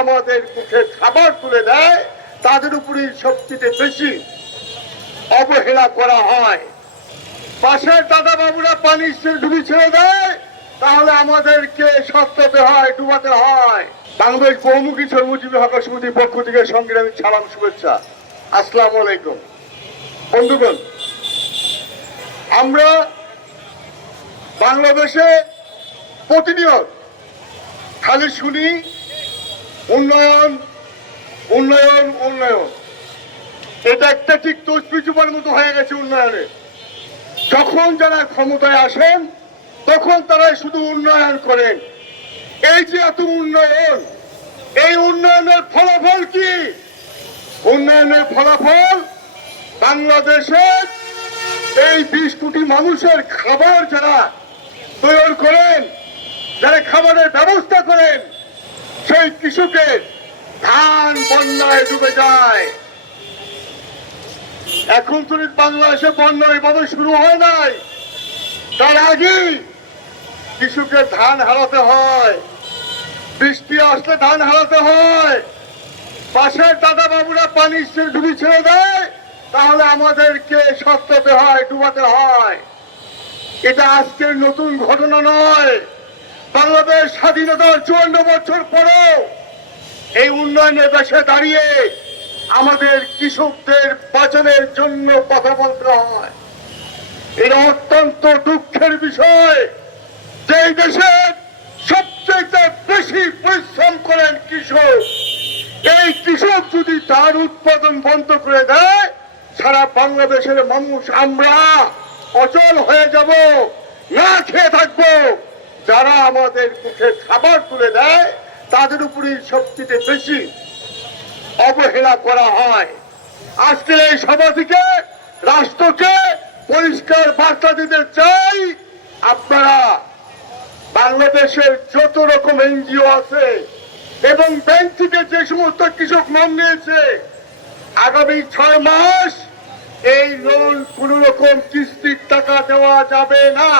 আমাদের মুখে খাবার তুলে দেয় তাদের উপরই সবচেয়ে বেশি অবহেলা করা হয়। পাশের দাদা বাবুরা পানি ডুবি ছেড়ে দেয়, তাহলে আমাদেরকে সত্যাতে হয়, ডুবাতে হয়। বাংলাদেশ বহুমুখী শ্রমজীবী হক সমিতির পক্ষ থেকে সংগ্রামী সালাম, শুভেচ্ছা। আসসালামু আলাইকুম। বন্ধুগণ, আমরা বাংলাদেশে প্রতিনিয়ত খালি শুনি উন্নয়ন উন্নয়ন উন্নয়ন। এটা একটা ঠিক তসবি চুপার মতো হয়ে গেছে উন্নয়নে। যখন যারা ক্ষমতায় আসেন তখন তারা শুধু উন্নয়ন করেন। এই যে এত উন্নয়ন, এই উন্নয়নের ফলাফল কি? উন্নয়নের ফলাফল বাংলাদেশের এই 20 কোটি মানুষের খাবার যারা তৈরি করেন, যারা খাবারের ব্যবস্থা করেন, সেই কৃষকের ধান বন্যায় ডুবে যায়। এখন তো বাংলাদেশে বন্যা এভাবে শুরু হয় নাই, তার আগেই কৃষকের ধান হারাতে হয়, বৃষ্টি আসলে ধান হারাতে হয়। পাশের দাদা বাবুরা পানি ডুবি ছেড়ে দেয়, তাহলে আমাদেরকে সত্যাতে হয়, ডুবাতে হয়। এটা আজকের নতুন ঘটনা নয়। বাংলাদেশ স্বাধীনতার 54 বছর পরেও এই উন্নয়নের দেশে দাঁড়িয়ে আমাদের কৃষকদের বাঁচানোর জন্য কথা বলতে হয়। এটা অত্যন্ত দুঃখের বিষয়। যে দেশের সবচেয়ে বেশি পরিশ্রম করেন কৃষক, এই কৃষক যদি তার উৎপাদন বন্ধ করে দেয়, সারা বাংলাদেশের মানুষ আমরা অচল হয়ে যাব, না খেয়ে থাকবো। যারা আমাদের মুখে খাবার তুলে দেয় তাদের উপরই সবচেয়ে বেশি অবহেলা করা হয়। আজকের এই সভা থেকে রাষ্ট্রকে পরিষ্কার বার্তা দিতে চাই, আপনারা বাংলাদেশের যত রকম এনজিও আছে এবং ব্যাংক থেকে যে সমস্ত কৃষক লোন নিয়েছে, আগামী 6 মাস এই লোন কোন রকম কিস্তির টাকা দেওয়া যাবে না।